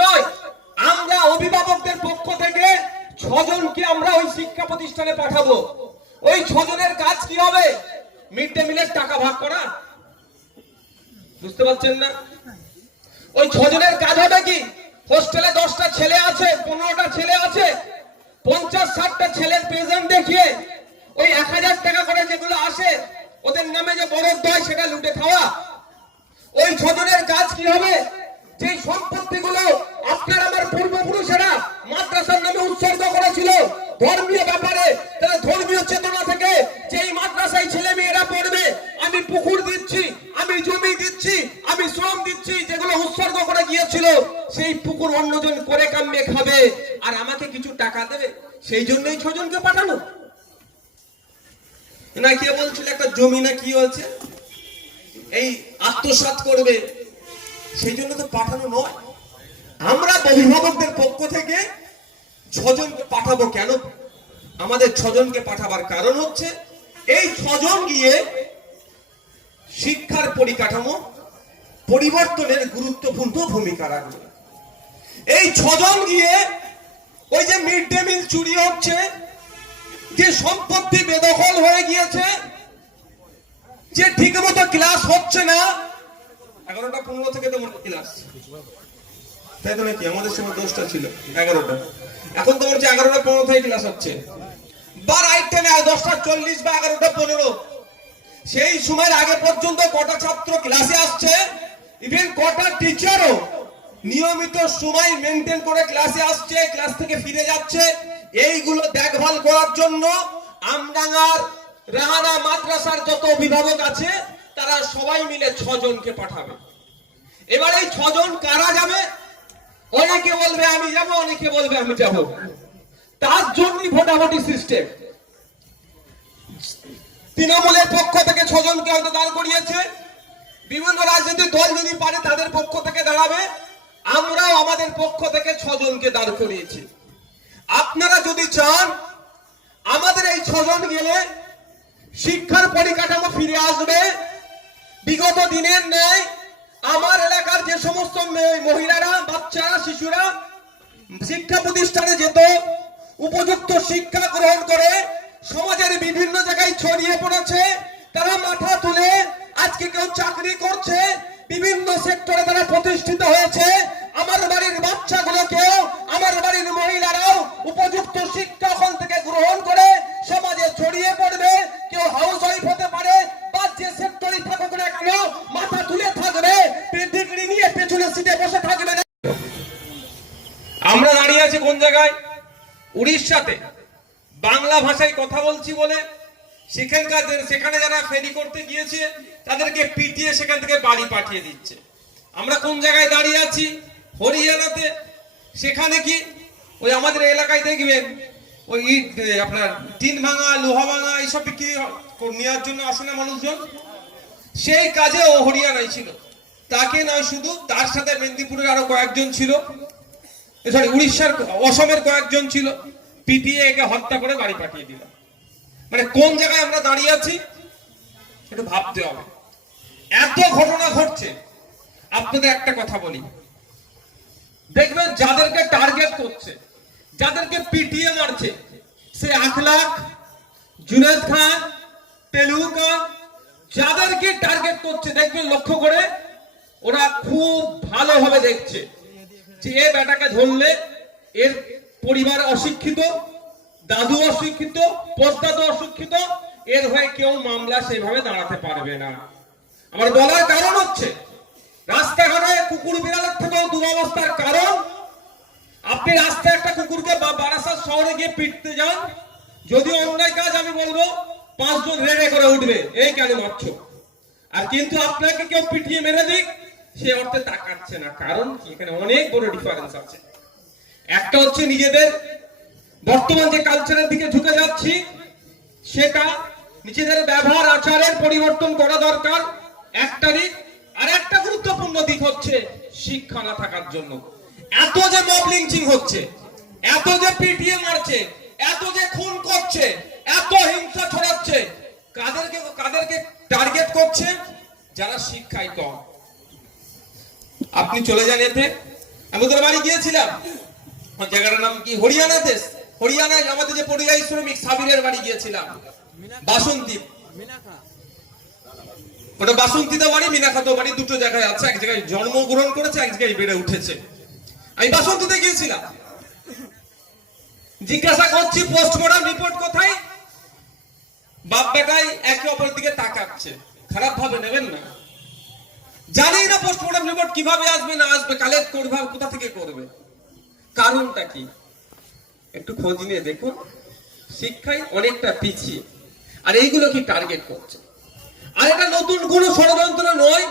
নয়, আমরা অভিভাবকদের পক্ষ থেকে 6 জনকে আমরা ওই শিক্ষা প্রতিষ্ঠানে পাঠাবো। ওই 6 জনের কাজ কি হবে? মিড ডে মিলের টাকা ভাগ করা। বুঝতে পারছেন না? ওই 6 জনের কাজ হবে কি? হোস্টেলে 10টা ছেলে আছে, 15টা ছেলে আছে, 50-60টা ছেলের প্রেজেন্ট দেখিয়ে ওই 1000 টাকা করে যেগুলো আসে ওদের নামে যে বরাদ্দ হয় সেটা লুটে খাওয়া। ওই 6 জনের কাজ কি হবে? যে সম্পত্তিগুলো আপনার আমার পূর্বপুরুষেরা মাদ্রাসার নামে উৎসর্গ করেছিল ধর্মীয় ব্যাপারে, তারা ধর্মীয় চেতনা থেকে যেই মাদ্রাসায় ছেলে মেয়েরা পড়বে, আমি পুকুর দিচ্ছি, আমি জমি দিচ্ছি, আমি শ্রম দিচ্ছি, যেগুলো উৎসর্গ করে গিয়েছিল সেই পুকুর অন্যজন করে কামিয়ে খাবে আর আমাকে কিছু টাকা দেবে। সেই জন্যই 6 জনকে পাঠানো না। কে বলছিল একটা জমি না কি হয়েছে এই আত্মসাৎ করবে, সেই জন্য তো পাঠানো নয়। আমরা অভিভাবকদের পক্ষ থেকে 6 জনকে পাঠাবো। কেন আমাদের 6 জনকে পাঠাবার কারণ হচ্ছে এই 6 জন গিয়ে শিক্ষার পরিকাঠামো পরিবর্তনের গুরুত্বপূর্ণ ভূমিকা রাখবে। এই 6 জন গিয়ে ওই যে মিড ডে মিল চুরি হচ্ছে, যে সম্পত্তি বেদখল হয়ে গিয়েছে, যে ঠিকমতো ক্লাস হচ্ছে না, 11:15 থেকে তো ক্লাস, তাই তো নাকি? আমাদের সময় 10টা ছিল, 11টা, এখন তো বলছে 11:15 থেকে ক্লাস হচ্ছে। বা রাইট টাইমে 10:40 বা 11:15, সেই সময়ের আগে পর্যন্ত কটা ছাত্র ক্লাসে আসছে, ইভেন কটা টিচারও নিয়মিত সময় মেনটেন করে ক্লাসে আসছে, ক্লাস থেকে ফিরে যাচ্ছে, এইগুলো দেখভাল করার জন্য আমডাঙ্গার রাহানা মাদ্রাসার যত অভিভাবক আছে তারা সবাই মিলে 6 জনকে পাঠাবে। এবার এই 6 জন কারা যাবে? অনেকে বলবে আমি যাব, অনেকে বলবে আমি যাব। তার জন্যই ভোটাভুটি সিস্টেম। তৃণমূলের পক্ষ থেকে 6 জনকে হয়তো দাঁড় করিয়েছে, বিভিন্ন রাজনৈতিক দল যদি পারে তাদের পক্ষ থেকে দাঁড়াবে, আমরাও আমাদের পক্ষ থেকে 6 জনকে দাঁড় করিয়েছি। আপনারা যদি চান আমাদের এই 6 জন গেলে শিক্ষার পরিকাঠামো ফিরে আসবে, বিগত দিনের ন্যায় আমার এলাকার যে সমস্ত মহিলারা, বাচ্চারা, শিশুরা শিক্ষা প্রতিষ্ঠানে যেত, উপযুক্ত শিক্ষা গ্রহণ করে সমাজের বিভিন্ন জায়গায় ছড়িয়ে পড়েছে, তারা মাথা তুলে আজকে কেউ চাকরি করছে, বিভিন্ন সেক্টরে তারা প্রতিষ্ঠিত হয়েছে। আমার বাড়ির বাচ্চাগুলোকেও, আমার বাড়ির মহিলারাও উপযুক্ত শিক্ষা ওখান থেকে গ্রহণ করে সমাজে ছড়িয়ে পড়বে। কেউ হাউস ওয়াইফ হতে পারে বা যে সেক্টরই থাকুক না কেন মাথা তুলে থাকবে, ডিগ্রি নিয়ে পেছনে সিটে বসে থাকবে না। আমরা দাঁড়িয়ে আছি কোন জায়গায়? উড়িষ্যাতে। বাংলা ভাষায় কথা বলছি বলে সেখানে যারা ফেরি করতে গিয়েছে তাদেরকে পিটিয়ে সেখান থেকে বাড়ি পাঠিয়ে দিচ্ছে। আমরা কোন জায়গায় দাঁড়িয়ে আছি? হরিয়ানাতে। সেখানে কি ওই আমাদের এলাকায় দেখবেন ওই আপনার টিন ভাঙা, লোহা ভাঙা এইসব বিক্রি নেওয়ার জন্য আসে না মানুষজন, সেই কাজে ও হরিয়ানায় ছিল। তাকে নয় শুধু, তার সাথে মেদিনীপুরের আরো কয়েকজন ছিল, সরি উড়িষ্যার, অসমের কয়েকজন ছিল, পিটিয়ে একে হত্যা করে বাড়ি পাঠিয়ে দিল। মানে কোন জায়গায় আমরা দাঁড়িয়ে আছি একটু ভাবতে হবে। এত ঘটনা ঘটছে। আপনাদের একটা কথা বলি, দেখবেন যাদেরকে টার্গেট করছে, যাদেরকে পিটিয়ে মারছে, সে আখলাক, জুনেদ খান, তেলুকা, যাদেরকে টার্গেট করছে দেখবেন লক্ষ্য করে ওরা খুব ভালোভাবে দেখছে যে এ বেটাকে ধরলে এর পরিবার অশিক্ষিত, দাদু অশিক্ষিত, পদ্মাদু অশিক্ষিত, এর হয়ে কেউ মামলা সেভাবে দাঁড়াতে পারবে না। আমার বলার কারণ হচ্ছে রাস্তাঘাটে কুকুর বিড়ালের থেকেও দুরবস্থার কারণ, আপনি রাস্তায় একটা কুকুরকে বারাসাত শহরে গিয়ে পিটতে যান, যদি অন্যায় কাজ আমি বলবো 5 জন রেড়ে করে উঠবে, এই কেন মারছো? আর কিন্তু আপনাকে কেউ পিটিয়ে মেরে দিক, সে অর্থে তাকাচ্ছে না। কারণ এখানে অনেক বড় ডিফারেন্স আছে। একটা হচ্ছে নিজেদের বর্তমান যে কালচারের দিকে ঝুঁকে যাচ্ছি, সেটা নিজেদের ব্যবহার আচারের পরিবর্তন করা দরকার একটা দিক। আর একটা গুরুত্বপূর্ণ দিক হচ্ছে শিক্ষা না থাকার জন্য এত যে মব লিঞ্চিং হচ্ছে, এত যে পিটিয়ে মারছে, এত যে খুন করছে, এত হিংসা ছড়াচ্ছে, কাদেরকে টার্গেট করছে? যারা শিক্ষায় কম। আপনি চলে যান এতে, আমি ওদের বাড়ি গিয়েছিলাম, ওই জায়গাটার নাম কি, হরিয়ানা দেশ, হরিয়ানায় আমাদের যে পরিযায়ী শ্রমিক সাবিরের বাড়ি গিয়েছিলাম, বাসন্তী, ওটা বাসন্তীতে বাড়ি, মিনাখাতেও বাড়ি, দুটো জায়গায় আছে, এক জায়গায় জন্মগ্রহণ করেছে, এক জায়গায় বেড়ে উঠেছে। আমি বাসন্তীতে গিয়েছিলাম, জিজ্ঞাসা করছি পোস্টমর্টম রিপোর্ট কোথায়, বাপ বেটাই একে অপরের দিকে তাকাচ্ছে, খারাপ ভাবে নেবেন না, জানেই না পোস্টমর্টম রিপোর্ট কিভাবে আসবে না আসবে, কালেক্ট করবে, কোথা থেকে করবে, কারণটা কি একটু খোঁজ নিয়ে দেখুন। শিক্ষায় অনেকটা পিছিয়ে, আর এইগুলো কি টার্গেট করছে। আর এটা নতুন কোন ষড়যন্ত্র নয়,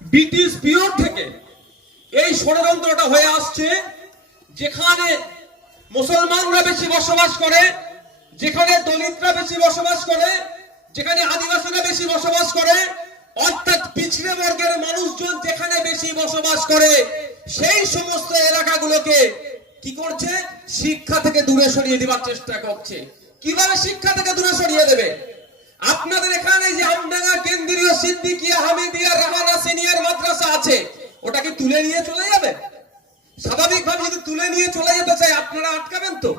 ব্রিটিশ পিরিয়ড থেকে এই ষড়যন্ত্রটা হয়ে আসছে। যেখানে মুসলমানরা বেশি বসবাস করে, যেখানে দলিতরা বেশি বসবাস করে, যেখানে আদিবাসীরা বেশি বসবাস করে, অর্থাৎ পিছড়ে বর্গের মানুষজন যেখানে বেশি বসবাস করে, সেই সমস্ত এলাকাগুলোকে কি করছে, শিক্ষা থেকে দূরে সরিয়ে দেওয়ার চেষ্টা করছে। কিভাবে শিক্ষা থেকে দূরে সরিয়ে দেবে? আপনাদের এখানে যে আমডাঙ্গা কেন্দ্রীয় সিদ্দিকিয়া হামিদিয়া রাহানা সিনিয়র মাদ্রাসা আছে, ওটাকে তুলে নিয়ে চলে যাবে? স্বাভাবিকভাবে যদি তুলে নিয়ে চলে যেতে চাই, আপনারা আটকাবেন তো?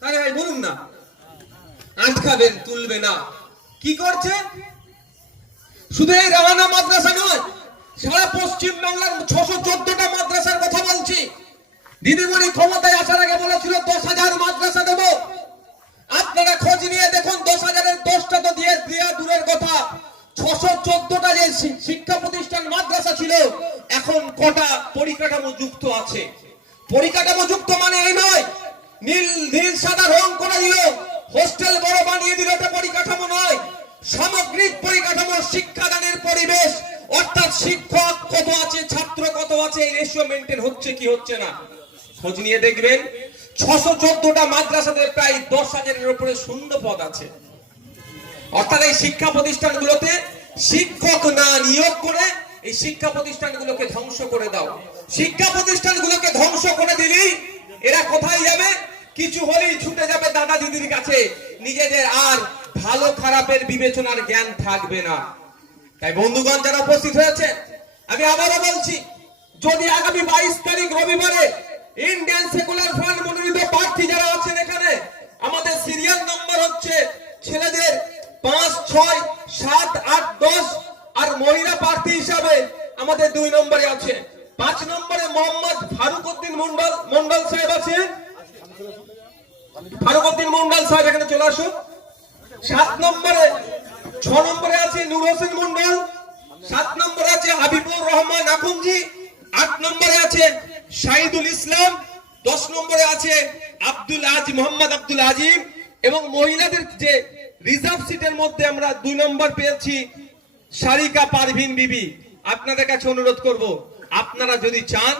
তাহলে ভাই বলুন না, আটকাবেন, তুলবে না। কি করছে? শুধু এই রাহানা মাদ্রাসা নয়, সারা পশ্চিম বাংলার 614টা মাদ্রাসার কথা বলছি। দিদিমণি ক্ষমতায় আসার আগে বলেছিল 10,000 মাদ্রাসা দেব। আপনারা খোঁজ নিয়ে দেখুন, 10,000-এর 10টা তো দিয়ে দূরের কথা, 614টা যে শিক্ষা প্রতিষ্ঠান মাদ্রাসা ছিল, এখন কটা পরিকাঠামো যুক্ত আছে? পরিকাঠামো যুক্ত মানে এই নয় নীল নীল সাদা রং করে দিল, হোস্টেল বড় বানিয়ে দিল, এটা পরিকাঠামো নয়। সামগ্রিক পরিকাঠামো, শিক্ষাদানের পরিবেশ, অর্থাৎ শিক্ষক কত আছে, ছাত্র কত আছে, এই রেশিও মেইনটেইন হচ্ছে কি হচ্ছে না, খোঁজ নিয়ে দেখবেন। 614টা মাদ্রাসাতে প্রায় 10,000-এর উপরে শূন্য পদ আছে। অর্থাৎ এই শিক্ষা প্রতিষ্ঠানগুলোতে শিক্ষক না নিয়োগ করে এই শিক্ষা প্রতিষ্ঠানগুলোকে ধ্বংস করে দাও। শিক্ষা প্রতিষ্ঠানগুলোকে ধ্বংস করে দিলেই এরা কোথায় যাবে? কিছু হলেই ছুটে যাবে দাদা দিদির কাছে, নিজেদের আর ভালো খারাপের বিবেচনার জ্ঞান থাকবে না। তাই বন্ধুগণ যারা উপস্থিত হয়েছে, আমি আবারও বলছি, যদি আগামী 22 তারিখ রবিবারে ইন্ডিয়ান সেকুলার ফ্রন্ট মনোনীত প্রার্থী যারা আছেন এখানে, আমাদের সিরিয়াল নাম্বার হচ্ছে ছেলেদের 5, 6, 7, 8, 10, আর মহিলা প্রার্থী হিসাবে আমাদের 2 নম্বরে আছে। 5 নম্বরে মোহাম্মদ ফারুকউদ্দিন মন্ডল সাহেব আছেন। ফারুকউদ্দিন মন্ডল সাহেব এখানে চলে আসুন। 6 নম্বরে আছে নূর হোসেন মন্ডল। 7 নম্বরে আছে হাবিবুর রহমান আখুনজি। 8 নম্বরে আছে শাহিদুল ইসলাম। 10 নম্বরে আছে মোহাম্মদ আব্দুল আজিম। এবং মহিলাদের যে রিজার্ভ সিটের মধ্যে আমরা 2 নম্বর পেয়েছি সারিকা পারভিন বিবি। আপনাদের কাছে অনুরোধ করব, আপনারা যদি চান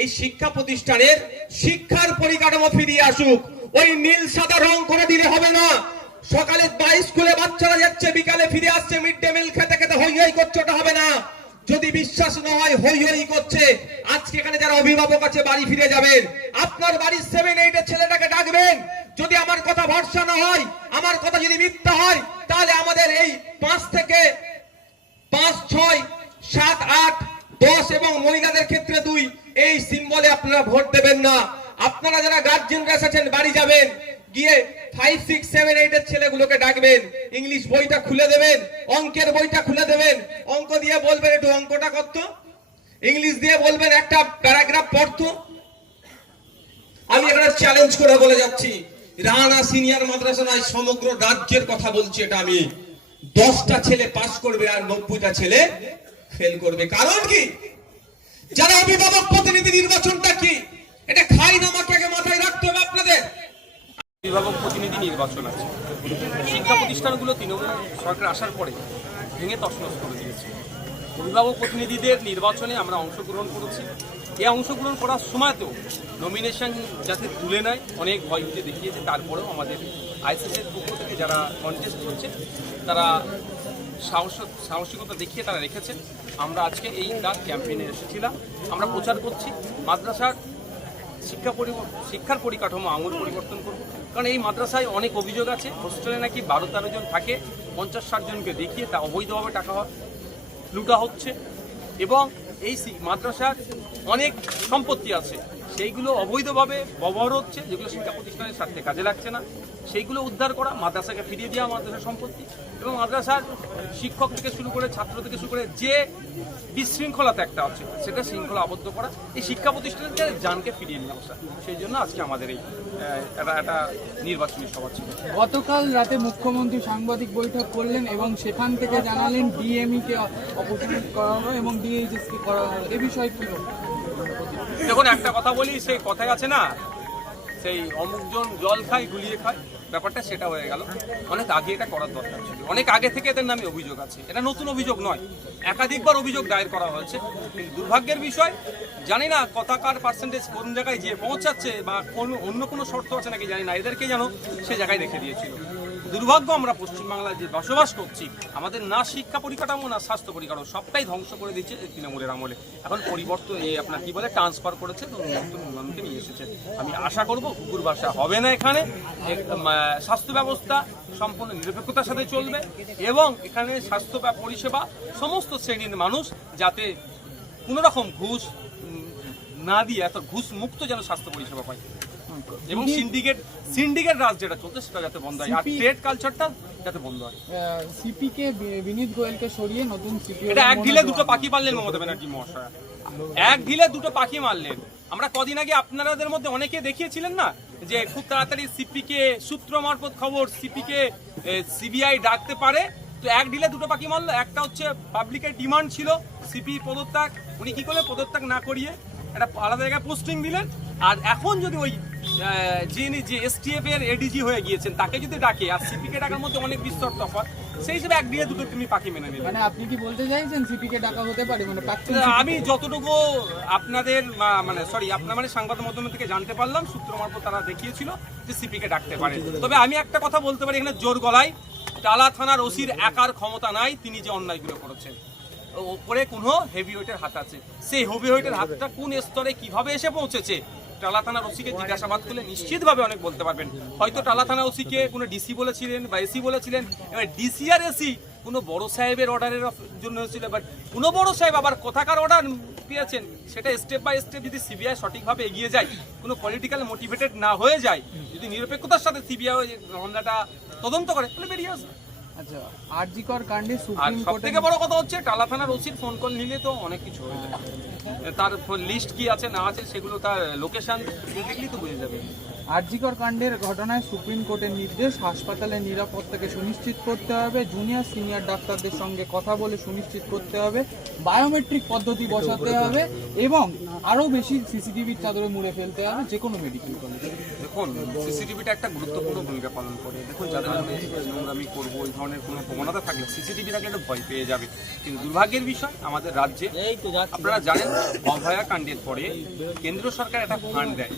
এই শিক্ষা প্রতিষ্ঠানের শিক্ষার পরিকাঠামো ফিরিয়ে আসুক, ওই নীল সাদা রং করে দিলে হবে না। সকালে স্কুলে বাচ্চারা যাচ্ছে, বিকালে ফিরে আসছে, মিড ডে মিল খেতে খেতে হই হই করছে, ওটা হবে না। যদি বিশ্বাস না হয়, হই হই করছে, আজকে এখানে যারা অভিভাবক আছে বাড়ি ফিরে যাবেন, আপনার বাড়ির 7-8 এর ছেলেটাকে ডাকবেন। যদি আমার কথা ভরসা না হয়, আমার কথা যদি মিথ্যা হয়, তাহলে আমাদের এই 5 থেকে 5, 6, 7, 8, 10 এবং মহিলাদের ক্ষেত্রে 2 এই সিম্বলে আপনারা ভোট দেবেন না। আপনারা যারা গার্জিয়ানরা আছেন বাড়ি যাবেন, গিয়ে 5, 6, 7, 8 এর ছেলেগুলোকে ডাকবেন, ইংলিশ বইটা খুলে দেবেন, অঙ্কের বইটা খুলে দেবেন, অঙ্ক দিয়ে বলবেন একটু অঙ্কটা করতো, ইংলিশ দিয়ে বলবেন একটা প্যারাগ্রাফ পড়তো। আমি এখানে চ্যালেঞ্জ করে বলে যাচ্ছি, রানা সিনিয়র মাদ্রাসা নয়, সমগ্র রাজ্যের কথা বলছি, এটা আমি 10টা ছেলে পাস করবে আর 90টা ছেলে ফেল করবে। কারণ কি? যারা অভিভাবক প্রতিনিধি নির্বাচনটা কি, এটা খাই নামাকে আগে মাথায় রাখতে হবে আপনাদের। অভিভাবক প্রতিনিধি নির্বাচন আছে, শিক্ষা প্রতিষ্ঠানগুলো তৃণমূল সরকার আসার পরে ভেঙে তছনছ করে দিয়েছে। অভিভাবক প্রতিনিধিদের নির্বাচনে আমরা অংশগ্রহণ করেছি। এই অংশগ্রহণ করার সময়তেও নমিনেশন যাতে তুলে নেয় অনেক ভয় ভীতি দেখিয়েছে। তারপরেও আমাদের আইসিসির পক্ষ থেকে যারা কন্টেস্ট করছে তারা সাহসিকতা দেখিয়ে তারা রেখেছেন। আমরা আজকে এই ক্যাম্পেইনে এসেছিলাম, আমরা প্রচার করছি মাদ্রাসার শিক্ষার পরিকাঠামো আমূল পরিবর্তন করব। কারণ এই মাদ্রাসায় অনেক অভিযোগ আছে, হোস্টেলে নাকি 12-13 জন থাকে, 50-60 জনকে দেখিয়ে তা অবৈধভাবে টাকা লুটা হচ্ছে। এবং এই মাদ্রাসার অনেক সম্পত্তি আছে, সেইগুলো অবৈধভাবে ব্যবহার হচ্ছে, যেগুলো শিক্ষা প্রতিষ্ঠানের স্বার্থে কাজে লাগছে না, সেইগুলো উদ্ধার করা, মাদ্রাসাকে ফিরিয়ে দেওয়া মাদ্রাসার সম্পত্তি, এবং মাদ্রাসার শিক্ষক থেকে শুরু করে ছাত্র থেকে শুরু করে যে বিশৃঙ্খলাতে একটা আছে সেটা শৃঙ্খলা আবদ্ধ করা, এই শিক্ষা প্রতিষ্ঠানকে জানকে ফিরিয়ে নিয়ে আসা। সেই জন্য আজকে আমাদের এই একটা নির্বাচনী সভা ছিল। গতকাল রাতে মুখ্যমন্ত্রী সাংবাদিক বৈঠক করলেন এবং সেখান থেকে জানালেন ডিএমই কে অপসারণ করা হবে এবং ডিএইচএস কে করা হবে, এ বিষয়ে কি বলবেন? দেখুন, একটা কথা বলি, সেই কথায় আছে না, সেই অমুকজন জল খায় গুলিয়ে খায়, ব্যাপারটা সেটা হয়ে গেল। অনেক আগে এটা করার দরকার ছিল, অনেক আগে থেকে এদের নামে অভিযোগ আছে, এটা নতুন অভিযোগ নয়, একাধিকবার অভিযোগ দায়ের করা হয়েছে। কিন্তু দুর্ভাগ্যের বিষয়, জানি না কথাকার পার্সেন্টেজ কোন জায়গায় যে পৌঁছাচ্ছে বা অন্য কোনো শর্ত আছে নাকি জানি না, এদেরকে যেন সে জায়গায় রেখে দিয়েছিল। দুর্ভাগ্য, আমরা পশ্চিমবাংলায় যে বসবাস করছি, আমাদের না শিক্ষা পরিকাঠামো না স্বাস্থ্য পরিকাঠামো সবটাই ধ্বংস করে দিচ্ছে তৃণমূলের আমলে। এখন পরিবর্তন আপনার কি বলে ট্রান্সফার করেছে, তো নতুন মানুষকে নিয়ে এসেছে। আমি আশা করব কুকুর বাসা হবে না এখানে, স্বাস্থ্য ব্যবস্থা সম্পূর্ণ নিরপেক্ষতার সাথে চলবে এবং এখানে স্বাস্থ্য পরিষেবা সমস্ত শ্রেণীর মানুষ যাতে কোনো রকম ঘুষ না দিয়ে এত ঘুষ মুক্ত যেন স্বাস্থ্য পরিষেবা পায়, এবং সিন্ডিকেট রাজ যেটা চলছে সেটা যাতে বন্ধ হয়, আর ট্রেড কালচারটা যাতে বন্ধ হয়। সিপি কে বিনীত গোয়েলকে সরিয়ে নতুন সিপি, এটা এক ঢিলে দুটো পাখি মারলেন মমতা ব্যানার্জি মহাশয়, এক ঢিলে দুটো পাখি মারলেন। আমরা কদিন আগে আপনাদের মধ্যে অনেকে দেখিয়েছিলেন না যে খুব তাড়াতাড়ি সিপি কে সূত্র মারফত খবর সিপি কে সিবিআই ডাকতে পারে, তো এক ঢিলে দুটো পাখি মারলো। একটা হচ্ছে পাবলিকের ডিমান্ড ছিল সিপি পদত্যাগ, উনি কি করলেন পদত্যাগ না করিয়ে একটা আলাদা জায়গায় পোস্টিং দিলেন, আর এখন যদি ওই যিনি যে এসটিএফ এর এডিজি হয়ে গিয়েছেন তাকে যদি ডাকে, আর সিপি কে ডাকার মধ্যে অনেক বিস্তর তফাৎ, সেই হিসেবে এক দিয়ে দুটো তুমি পাখি মেনে নিলে। মানে আপনি কি বলতে চাইছেন সিপি কে ডাকা হতে পারে, মানে আমি যতটুকু আপনাদের আপনার সংবাদ মাধ্যম থেকে জানতে পারলাম, সূত্র মারফত তারা দেখিয়েছিল যে সিপি কে ডাকতে পারে। তবে আমি একটা কথা বলতে পারি, এখানে জোর গলায় টালা থানার ওসির একার ক্ষমতা নাই, তিনি যে অন্যায়গুলো করেছেন ওপরে কোনো হেভিওয়েটের হাত আছে, সেই হেভিওয়েটের হাতটা কোন স্তরে কিভাবে এসে পৌঁছেছে টালা থানার ওসিকে জিজ্ঞাসাবাদ করলে নিশ্চিতভাবে অনেক বলতে পারবেন। হয়তো টালা থানা ওসিকে কোনো ডিসি বলেছিলেন বা এসি বলেছিলেন, এবার ডিসি আর এসি কোনো বড় সাহেবের অর্ডারের জন্য হয়েছিল, বাট কোনো বড় সাহেব আবার কোথাকার অর্ডার পেয়েছেন সেটা স্টেপ বাই স্টেপ যদি সিবিআই সঠিকভাবে এগিয়ে যায়, কোনো পলিটিক্যাল মোটিভেটেড না হয়ে যায়, যদি নিরপেক্ষতার সাথে সিবিআই মামলাটা তদন্ত করে তাহলে বেরিয়ে আসবে। আচ্ছা, আরজিকর কাণ্ডে আর সুপ্রিম সব কোর্টে থেকে বড় কথা হচ্ছে টালা থানার ওসির ফোন কল নিলে তো অনেক কিছু হয়ে যায়, তার লিস্ট কি আছে না আছে সেগুলো তার লোকেশন দেখলেই তো বুঝে যাবে। আরজিকর কাণ্ডের ঘটনায় সুপ্রিম কোর্টের নির্দেশ, হাসপাতালের নিরাপত্তাকে সুনিশ্চিত করতে হবে, জুনিয়র সিনিয়র ডাক্তারদের সঙ্গে কথা বলে সুনিশ্চিত করতে হবে, বায়োমেট্রিক পদ্ধতি বসাতে হবে এবং আরও বেশি সিসিটিভির চাদরে মুড়ে ফেলতে হবে যে কোনো মেডিকেল কলেজে। দেখুন, সিসিটিভিটা একটা গুরুত্বপূর্ণ ভূমিকা পালন করে। দেখুন, যাদের আমি করবো এই ধরনের কোনো প্রবণতা থাকলে সিসিটিভি থাকলে একটা ভয় পেয়ে যাবে, কিন্তু দুর্ভাগ্যের বিষয় আমাদের রাজ্যে আপনারা জানেন অভয়া কাণ্ডের পরে কেন্দ্র সরকার একটা ফান্ড দেয়,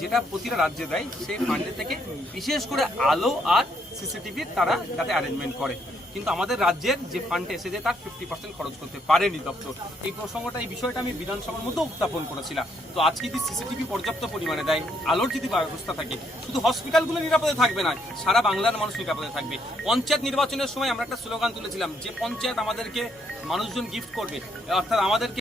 যেটা প্রতিটা রাজ্যে দেয়, সেই ফান্ডে থেকে বিশেষ করে আলো আর সিসিটিভির তারা যাতে অ্যারেঞ্জমেন্ট করে, কিন্তু আমাদের রাজ্যের যে ফান্ডে এসেছে তার 50% খরচ করতে পারেনি দপ্তর। এই প্রসঙ্গটা, এই বিষয়টা আমি বিধানসভার মধ্যে উত্থাপন করেছিলাম। তো আজকে যদি সিসিটিভি পর্যাপ্ত পরিমাণে দেয়, আলোর যদি ব্যবস্থা থাকে, শুধু হসপিটালগুলো নিরাপদে থাকবে না, সারা বাংলার মানুষ নিরাপদে থাকবে। পঞ্চায়েত নির্বাচনের সময় আমরা একটা স্লোগান তুলেছিলাম যে পঞ্চায়েত আমাদেরকে মানুষজন গিফট করবে, অর্থাৎ আমাদেরকে